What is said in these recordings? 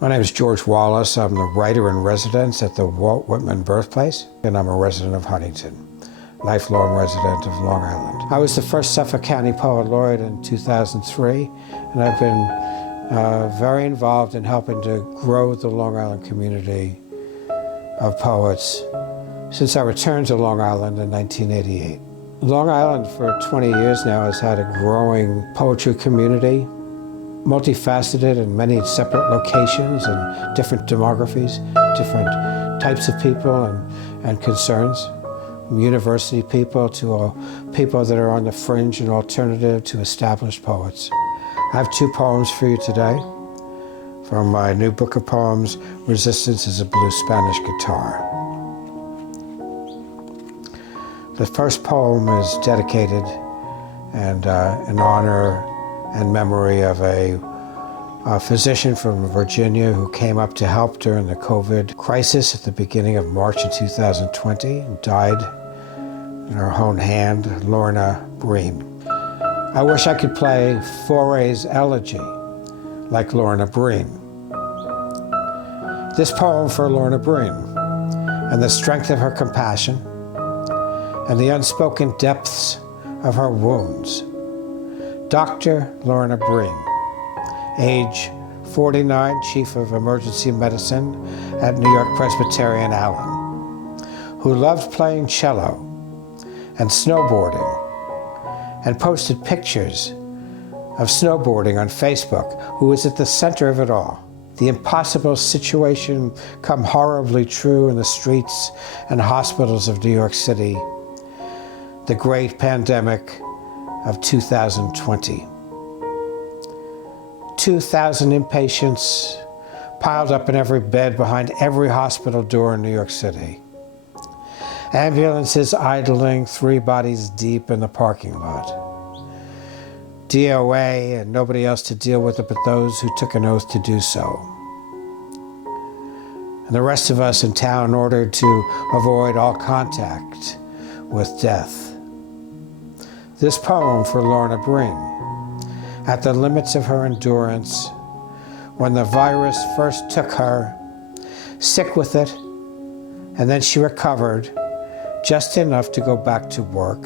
My name is George Wallace. I'm the writer in residence at the Walt Whitman Birthplace, and I'm a resident of Huntington, lifelong resident of Long Island. I was the first Suffolk County Poet Laureate in 2003, and I've been very involved in helping to grow the Long Island community of poets since I returned to Long Island in 1988. Long Island for 20 years now has had a growing poetry community, multifaceted in many separate locations and different demographies, different types of people and concerns, from university people to people that are on the fringe and alternative to established poets. I have two poems for you today from my new book of poems, Resistance is a Blue Spanish Guitar. The first poem is dedicated and in honor and memory of a physician from Virginia who came up to help during the COVID crisis at the beginning of March of 2020 and died in her own hand, Lorna Breen. I wish I could play Foray's Elegy like Lorna Breen. This poem for Lorna Breen and the strength of her compassion and the unspoken depths of her wounds. Dr. Lorna Breen, age 49, Chief of Emergency Medicine at New York Presbyterian Allen, who loved playing cello and snowboarding and posted pictures of snowboarding on Facebook, who was at the center of it all. The impossible situation come horribly true in the streets and hospitals of New York City, the great pandemic of 2020. 2,000 inpatients piled up in every bed behind every hospital door in New York City. Ambulances idling 3 bodies deep in the parking lot. DOA and nobody else to deal with it but those who took an oath to do so. And the rest of us in town ordered to avoid all contact with death. This poem for Lorna Breen, at the limits of her endurance, when the virus first took her, sick with it, and then she recovered just enough to go back to work.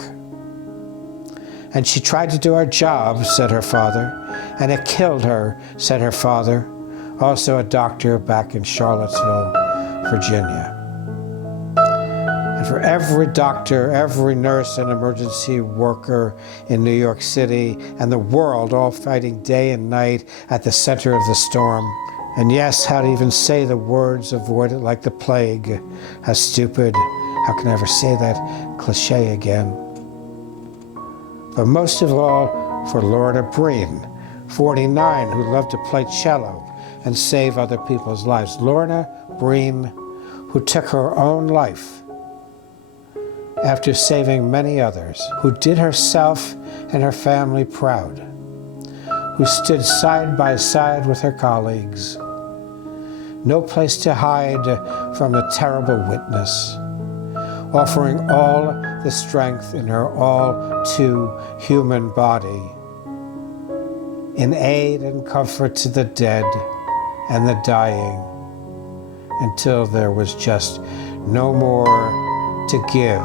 And she tried to do her job, said her father, and it killed her, said her father, also a doctor back in Charlottesville, Virginia. And for every doctor, every nurse and emergency worker in New York City and the world all fighting day and night at the center of the storm. And yes, how to even say the words, avoid it like the plague. How stupid, how can I ever say that cliche again? But most of all, for Lorna Breen, 49, who loved to play cello and save other people's lives. Lorna Breen, who took her own life after saving many others, who did herself and her family proud, who stood side by side with her colleagues, no place to hide from the terrible witness, offering all the strength in her all too human body, in aid and comfort to the dead and the dying, until there was just no more to give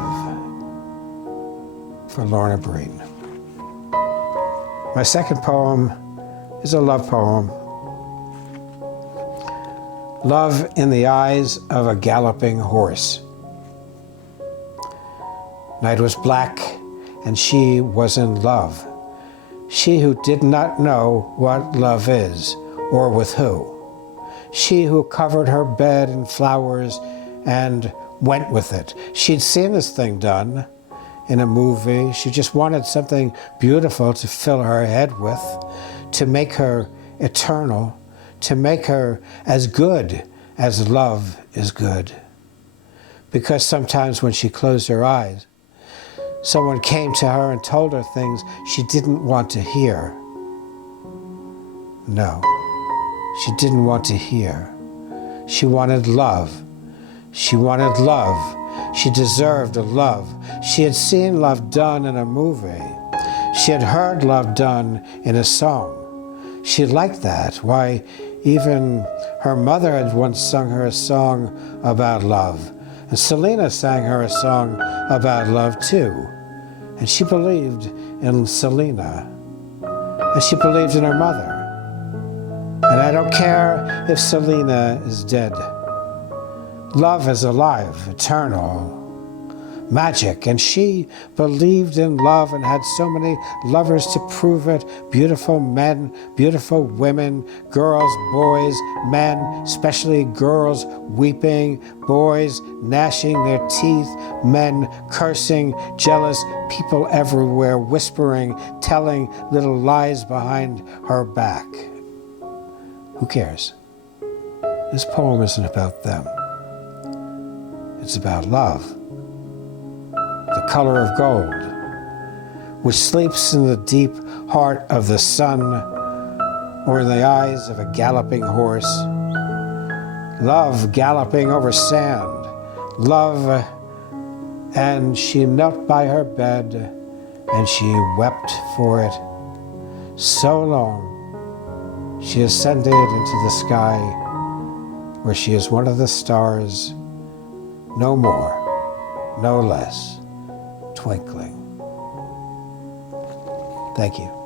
for Lorna Breen. My second poem is a love poem. Love in the Eyes of a Galloping Horse. Night was black, and she was in love. She who did not know what love is, or with who. She who covered her bed in flowers and went with it. She'd seen this thing done in a movie. She just wanted something beautiful to fill her head with, to make her eternal, to make her as good as love is good. Because sometimes when she closed her eyes, someone came to her and told her things she didn't want to hear. No, she didn't want to hear. She wanted love. She wanted love. She deserved a love. She had seen love done in a movie. She had heard love done in a song. She liked that. Why, Even her mother had once sung her a song about love. And Selena sang her a song about love too. And she believed in Selena. And she believed in her mother. And I don't care if Selena is dead. Love is alive, eternal, magic. And she believed in love and had so many lovers to prove it. Beautiful men, beautiful women, girls, boys, men, especially girls weeping, boys gnashing their teeth, men cursing, jealous, people everywhere whispering, telling little lies behind her back. Who cares? This poem isn't about them. It's about love. The color of gold, which sleeps in the deep heart of the sun or in the eyes of a galloping horse. Love galloping over sand. Love, and she knelt by her bed and she wept for it so long. She ascended into the sky where she is one of the stars, no more, no less, twinkling. Thank you.